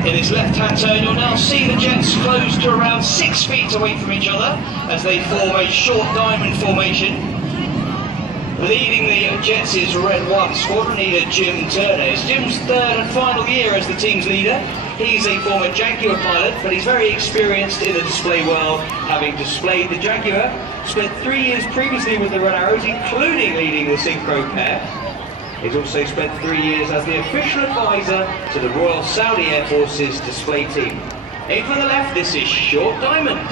In its left-hand turn, you'll now see the jets close to around 6 feet away from each other as they form a short diamond formation. Leading the Jets is Red 1 squadron leader Jim Turner. It's Jim's third and final year as the team's leader. He's a former Jaguar pilot, but he's very experienced in the display world, having displayed the Jaguar. Spent 3 years previously with the Red Arrows, including leading the Synchro pair. He's also spent 3 years as the official advisor to the Royal Saudi Air Force's display team. In from the left, this is Short Diamond.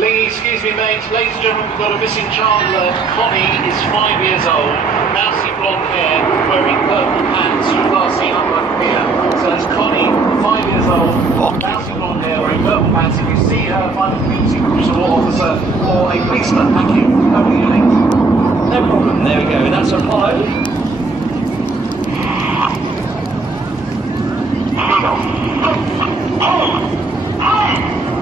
Lee, excuse me mates, ladies and gentlemen, we've got a missing child alert. Connie is 5 years old, mousy blonde hair, wearing purple pants. You can't see up right here. So that's Connie, 5 years old, mousy blonde hair, wearing purple pants. If you see her, find a community cruiser officer or a policeman. Thank you. Over to you, Lee. No problem, there we go, that's Apollo.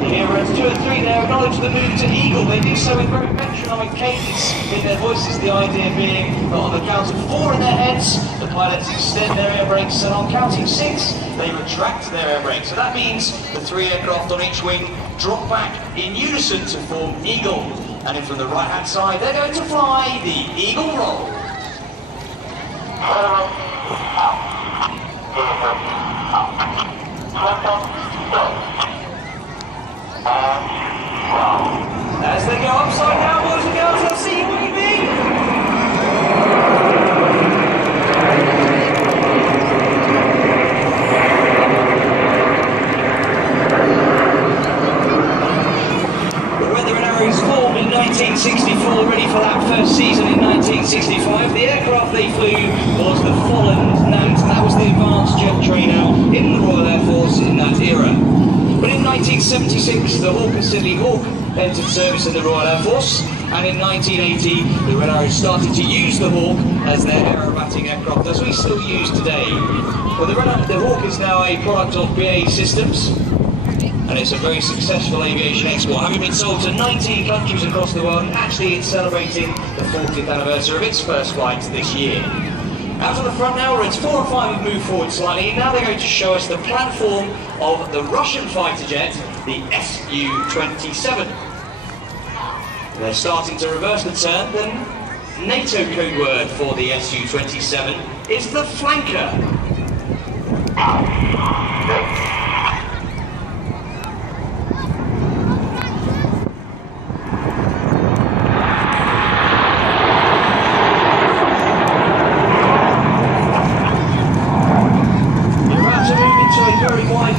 Here runs 2 and 3 there, acknowledge the move to Eagle. They do so with very metronomic cadence in their voices, the idea being that on the count of 4 in their heads, the pilots extend their air brakes, and on counting 6, they retract their air brakes. So that means the 3 aircraft on each wing drop back in unison to form Eagle. And in from the right-hand side, they're going to fly the Eagle Roll. As they go upside down, boys and girls, let's see what you think. When the Red Arrows formed in 1964, ready for that first season in 1965, the aircraft they flew was the Folland Nant, and that was the advanced jet trainer in the Royal Air Force in that era. But in 1976, the Hawker Siddeley Hawk entered service in the Royal Air Force, and in 1980, the Red Arrows started to use the Hawk as their aerobatic aircraft, as we still use today. Well, the Hawk is now a product of BAE Systems, and it's a very successful aviation export, having been sold to 19 countries across the world. Actually, it's celebrating the 40th anniversary of its first flight this year. Out on the front now, Reds 4 and 5 have moved forward slightly. Now they're going to show us the platform of the Russian fighter jet, the Su-27. They're starting to reverse the turn. The NATO code word for the Su-27 is the flanker.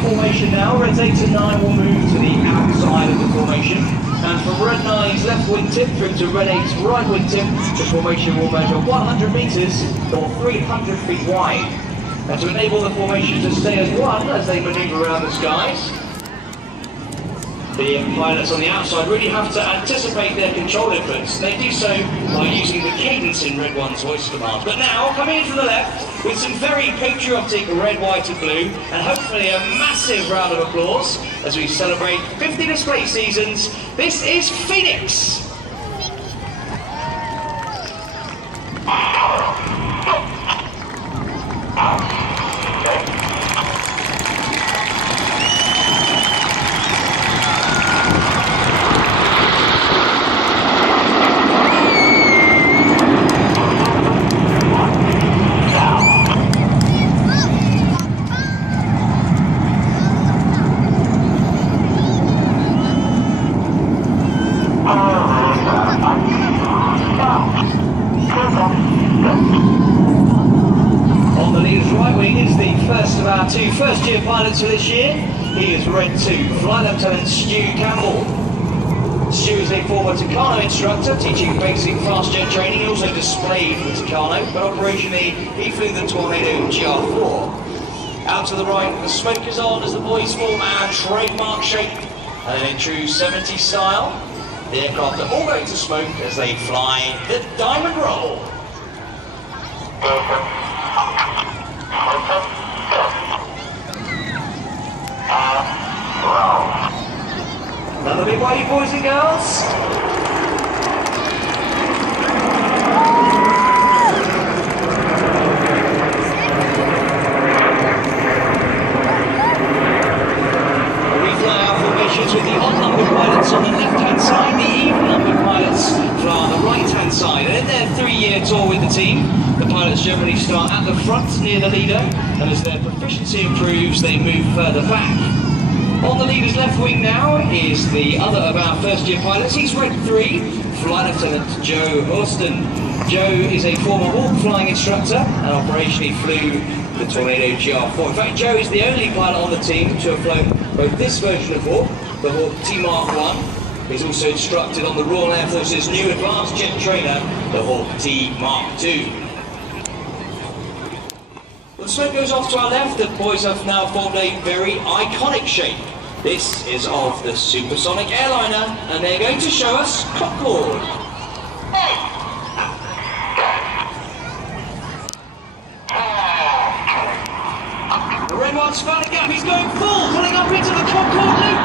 Formation now, Reds 8 and 9 will move to the outside of the formation, and from Red 9's left wing tip through to Red 8's right wing tip, the formation will measure 100 metres or 300 feet wide. And to enable the formation to stay as one as they manoeuvre around the skies, the pilots on the outside really have to anticipate their control inputs. They do so by using the cadence in Red 1's voice command. But now, coming in from the left, with some very patriotic red, white and blue, and hopefully a massive round of applause as we celebrate 50 display seasons, this is Phoenix. On the leader's right wing is the first of our 2 first-year pilots for this year. He is Red 2, Flight Lieutenant Stu Campbell. Stu is a former Tucano instructor, teaching basic fast jet training. He also displayed the Tucano, but operationally he flew the Tornado GR4. Out to the right, the smoke is on as the boys form our trademark shape. And then in true 70s style, the aircraft are all going to smoke as they fly the Diamond Roll. Another big wave, boys and girls. The pilots generally start at the front near the leader, and as their proficiency improves, they move further back. On the leader's left wing now is the other of our first-year pilots. He's Red 3, Flight Lieutenant Joe Horston. Joe is a former Hawk flying instructor and operationally flew the Tornado GR4. In fact, Joe is the only pilot on the team to have flown both this version of Hawk, the Hawk T Mark 1. He's also instructed on the Royal Air Force's new advanced jet trainer, the Hawk T Mark 2. When the smoke goes off to our left, the boys have now formed a very iconic shape. This is of the supersonic airliner, and they're going to show us Concorde. The red one's found a gap, he's going full, pulling up into the Concorde loop.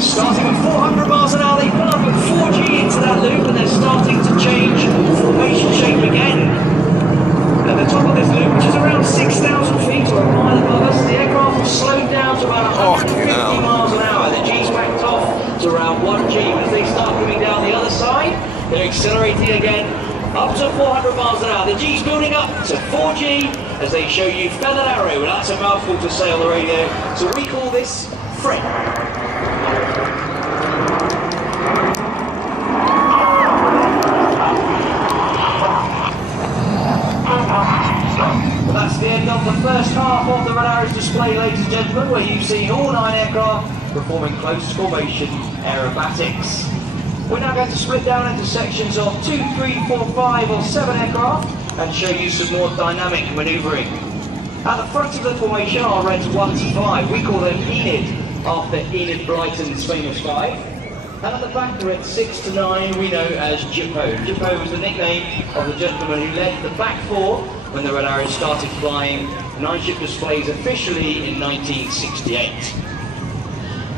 Starting at 400 miles an hour, they pull up at 4G into that loop, and they're starting to change formation shape again. At the top of this loop, which is around 6,000 feet or a mile above us, the aircraft has slowed down to about 150 miles an hour. The G's backed off to around 1G. As they start coming down the other side, they're accelerating again up to 400 miles an hour. The G's building up to 4G as they show you Feathered Arrow. Well, that's a mouthful to say on the radio, so we call this Fred. That's the end of the first half of the Red Arrows display, ladies and gentlemen, where you've seen all 9 aircraft performing close formation aerobatics. We're now going to split down into sections of 2, 3, 4, 5 or 7 aircraft and show you some more dynamic manoeuvring. At the front of the formation are Reds 1 to 5. We call them Enid, after Enid Blyton's famous 5. And at the back, the Reds 6 to 9 we know as Jippo. Jippo was the nickname of the gentleman who led the back 4 when the Red Arrows started flying 9-ship displays officially in 1968.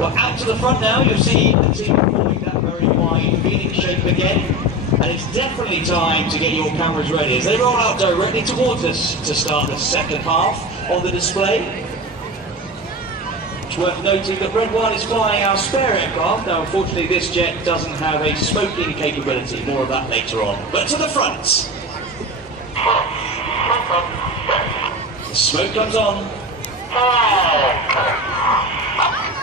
Well, out to the front now, you'll see the team performing that very wide Phoenix shape again. And it's definitely time to get your cameras ready as they roll out directly towards us to start the second half of the display. It's worth noting that Red 1 is flying our spare aircraft. Now, unfortunately, this jet doesn't have a smoking capability. More of that later on. But to the front. The smoke comes on.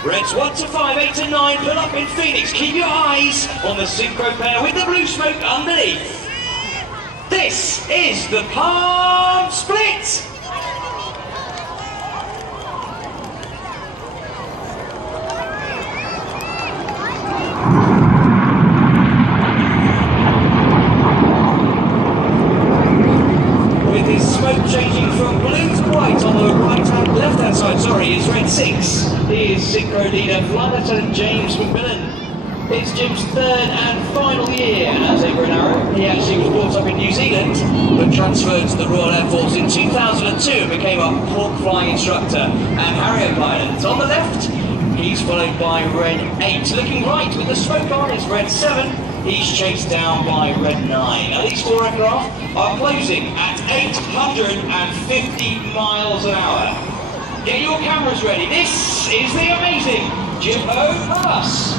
Reds 1 to 5, 8 to 9, pull up in Phoenix. Keep your eyes on the synchro pair with the blue smoke underneath. This is the Palm Split. Changing from blue to white on the left-hand side, is Red 6. He is synchro leader, Flight Lieutenant James McMillan. It's Jim's 3rd and final year as a Red Arrow. He actually was brought up in New Zealand, but transferred to the Royal Air Force in 2002 and became a Hawk flying instructor and Harrier pilot. On the left, he's followed by Red 8. Looking right with the smoke on is Red 7. He's chased down by Red 9. Now these 4 aircraft are closing at 850 miles an hour. Get your cameras ready. This is the amazing Jippo Pass.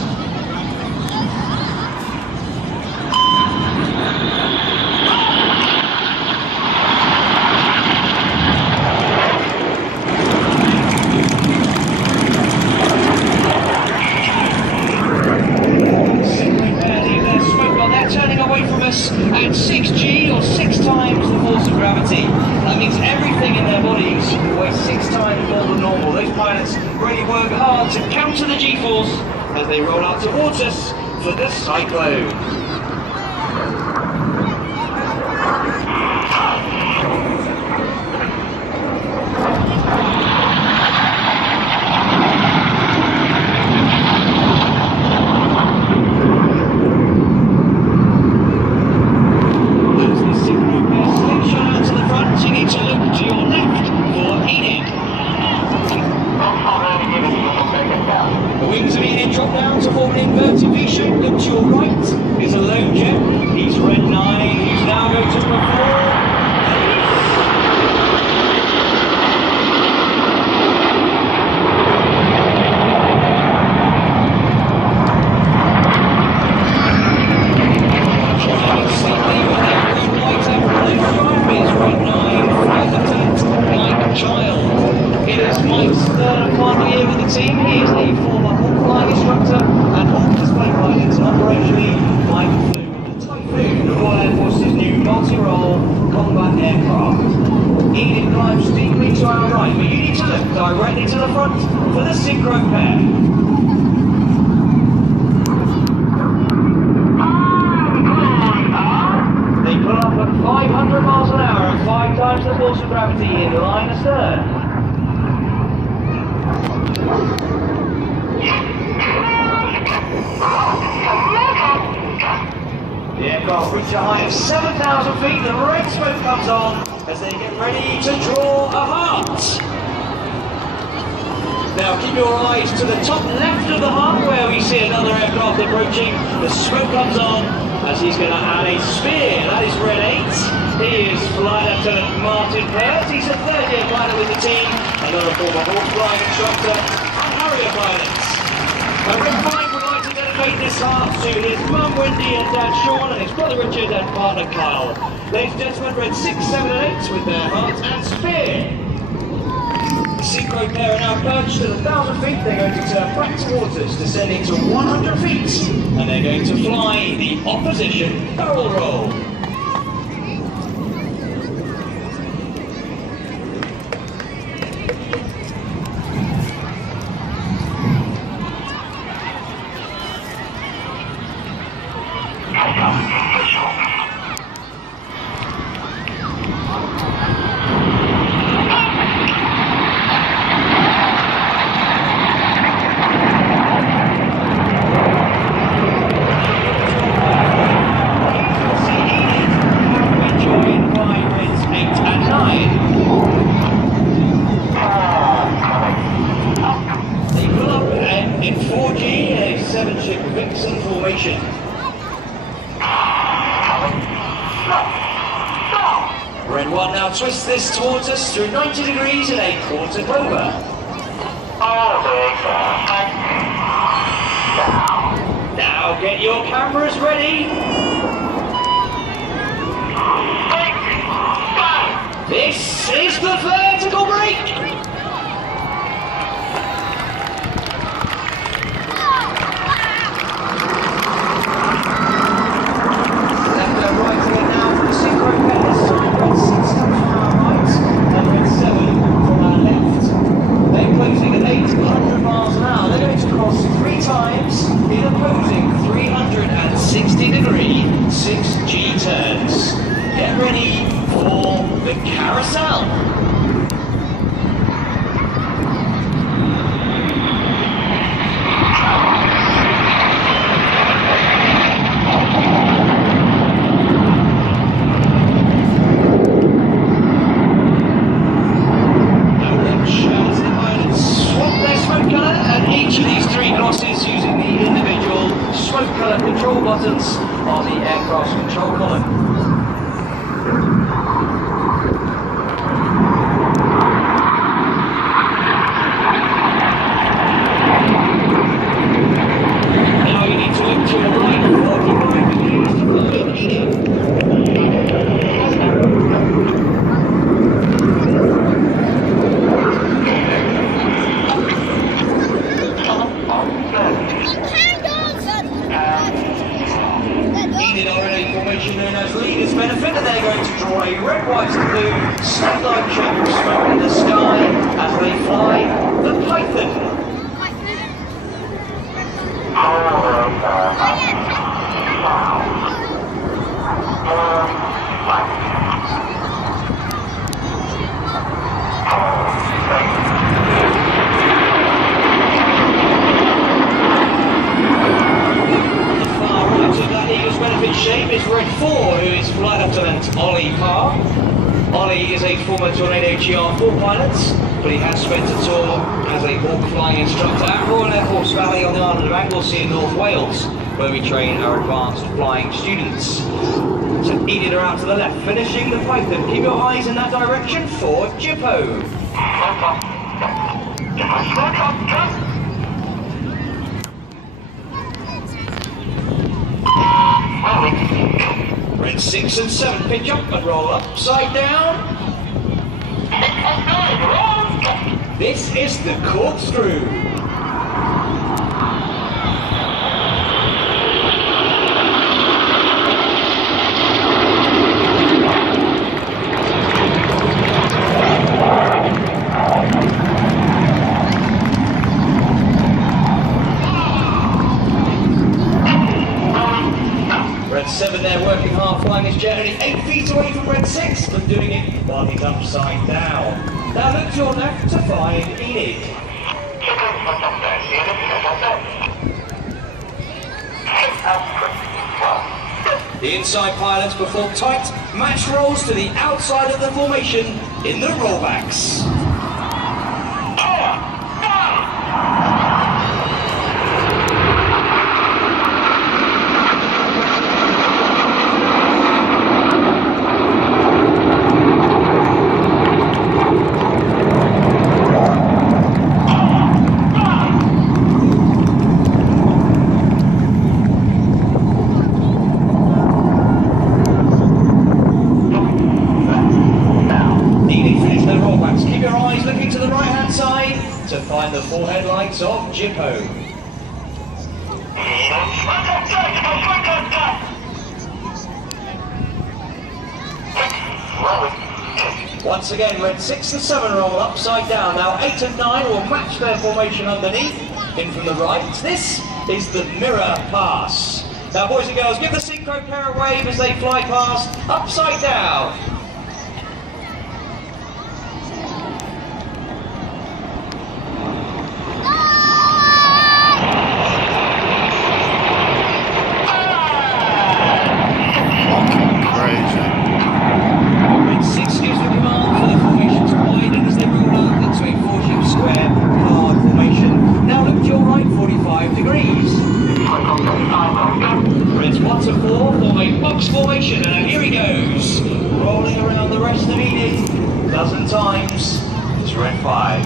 At 6G or 6 times the force of gravity. That means everything in their bodies weighs 6 times more than normal. Those pilots really work hard to counter the G-force as they roll out towards us for the Cyclone. The wings of Enid drop down to form an inverted V-shape. Look to your right is a but you need to look directly to the front for the synchro pair. They pull up at 500 miles an hour at 5 times the force of gravity in line astern. The aircraft reach a height of 7,000 feet. The red smoke comes on as they get ready to draw a heart. Now keep your eyes to the top left of the heart where we see another aircraft approaching. The smoke comes on as he's going to add a spear. That is Red 8. He is Flight Lieutenant Martin Peart. He's a third-year pilot with the team, another former horse flying instructor and Harrier pilots. Red 5 would like to dedicate this heart to his mum Wendy and dad Sean and his brother Richard and partner Kyle. Ladies and gentlemen, Red 6, 7 and 8 with their heart and spear. The synchro pair are now perched at 1,000 feet. They're going to turn back towards us, descending to 100 feet. And they're going to fly the opposition barrel roll. Red 1 now twists this towards us through 90 degrees in a quarter clover. Now get your cameras ready. This is the vertical brake. Get ready for the carousel. Now watch as the pilots swap their smoke colour, and each of these 3 glosses using the individual smoke colour control buttons on the aircraft's control column. Known as leaders benefit, and they're going to draw a red, white and blue straight line shape of smoke in the sky as they fly the Python. Shape is Red 4, who is Flight Lieutenant Ollie Parr. Ollie is a former Tornado GR4 pilot, but he has spent a tour as a hawk flying instructor at Royal Air Force Valley on the island of Anglesey in North Wales, where we train our advanced flying students. So Enid are out to the left, finishing the Python. Keep your eyes in that direction for Jippo. Red 6 and 7 pitch up and roll upside down. This is the corkscrew. Red 7 there working hard, flying his jet only 8 feet away from Red 6, but doing it while he's upside down. Now look to your left to find Enid. The inside pilots perform tight match rolls to the outside of the formation in the rollbacks. To find the four headlights of Jippo. Once again, Red 6 and 7 roll upside down. Now 8 and 9 will match their formation underneath. In from the right, this is the mirror pass. Now boys and girls, give the synchro pair a wave as they fly past, upside down. Reds 1 to 4 for a box formation, and here he goes, rolling around the rest of Enid, a dozen times. It's Red 5.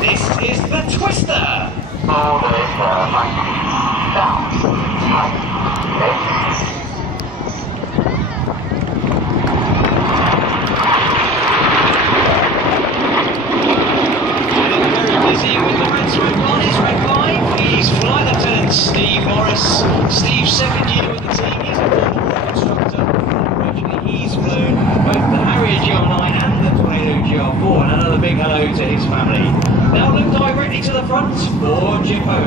This is the Twister. Steve Morris, Steve's second year with the team. He's a former instructor. Originally, he's flown both the Harrier GR9 and the Tornado GR4, and another big hello to his family. Now look directly to the front for Jippo.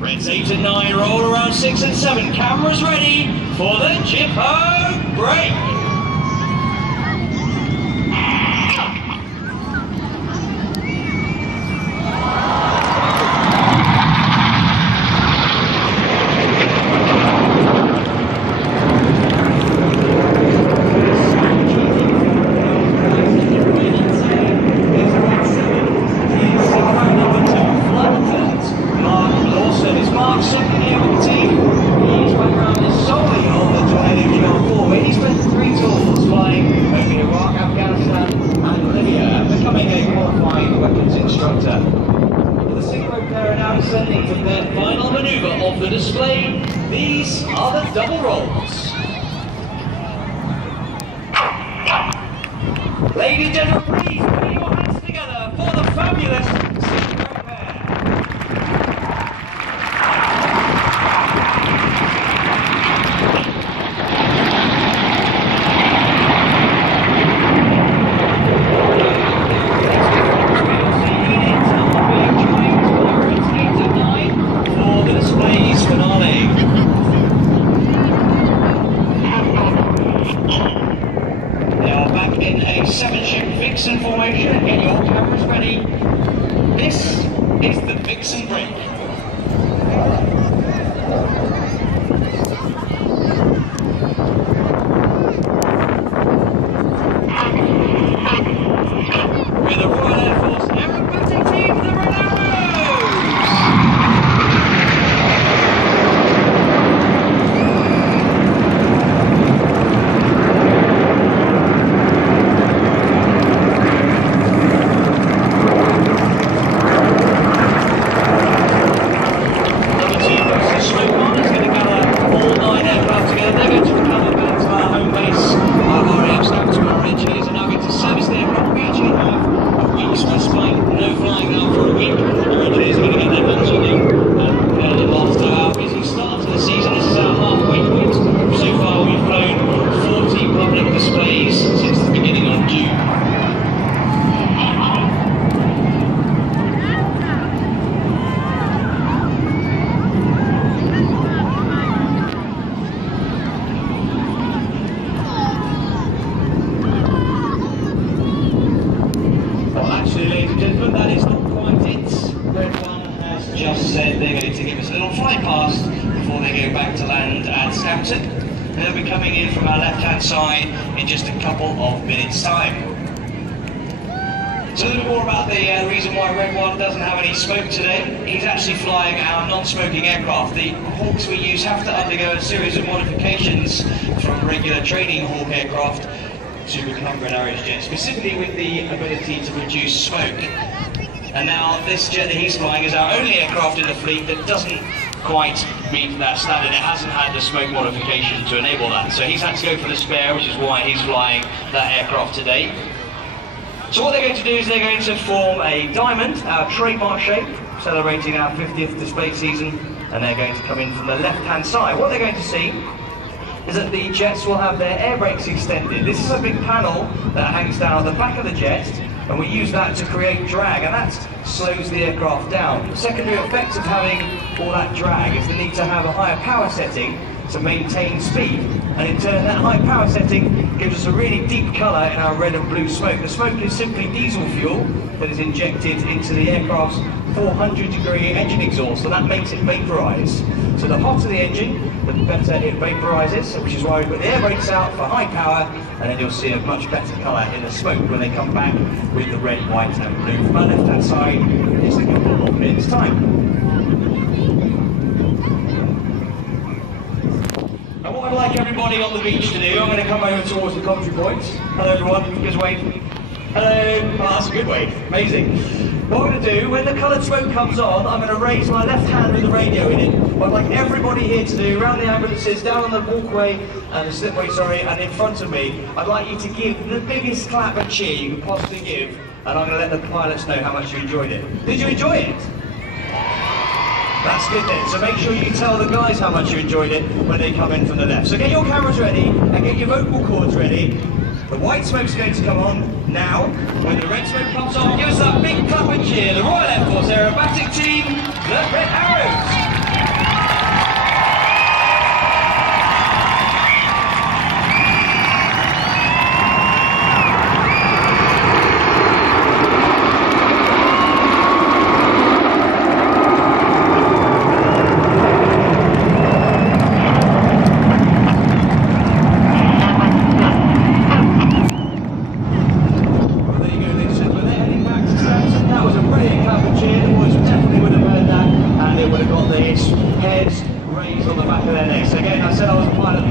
Reds 8 and 9 roll around 6 and 7. Cameras ready for the Jippo break. From their final maneuver of the display, these are the double rolls. Ladies and gentlemen, please put your hands together for the fabulous synchro pair. In a 7-ship Vixen formation, get your cameras ready. This is the Vixen break. With the Royal Air Force aerobatic team, the Red Arrows! Southampton, and they'll be coming in from our left-hand side in just a couple of minutes' time. So a little more about the reason why Red One doesn't have any smoke today. He's actually flying our non-smoking aircraft. The Hawks we use have to undergo a series of modifications from regular training Hawk aircraft to become Red Arrows jets, specifically with the ability to reduce smoke. And now this jet that he's flying is our only aircraft in the fleet that doesn't quite meet that standard. It hasn't had the smoke modification to enable that. So he's had to go for the spare, which is why he's flying that aircraft today. So what they're going to do is they're going to form a diamond, our trademark shape, celebrating our 50th display season, and they're going to come in from the left-hand side. What they're going to see is that the jets will have their air brakes extended. This is a big panel that hangs down at the back of the jet, and we use that to create drag, and that slows the aircraft down. The secondary effect of having all that drag is the need to have a higher power setting to maintain speed, and in turn that high power setting gives us a really deep colour in our red and blue smoke. The smoke is simply diesel fuel that is injected into the aircraft's 400-degree engine exhaust, and that makes it vaporise. So the hotter the engine, the better it vapourises, which is why we put the air brakes out for high power, and then you'll see a much better colour in the smoke when they come back with the red, white and blue. From our left-hand side, it's a couple of minutes' time. And what I'd like everybody on the beach to do, I'm going to come over towards the commentary point. Hello everyone, give us a wave. Hello, oh, that's a good wave, amazing. What we're going to do, when the coloured smoke comes on, I'm going to raise my left hand with the radio in it. What I'd like everybody here to do, around the ambulances, down on the walkway, and the slipway, sorry, and in front of me, I'd like you to give the biggest clap and cheer you can possibly give, and I'm going to let the pilots know how much you enjoyed it. Did you enjoy it? That's good then, so make sure you tell the guys how much you enjoyed it when they come in from the left. So get your cameras ready, and get your vocal cords ready. The white smoke's going to come on now. When the red smoke comes on, give us that big clap and cheer. The Royal Air Force Aerobatic Team, the Red Arrows. Heads raised on the back of their necks. Again, I said I was a pilot.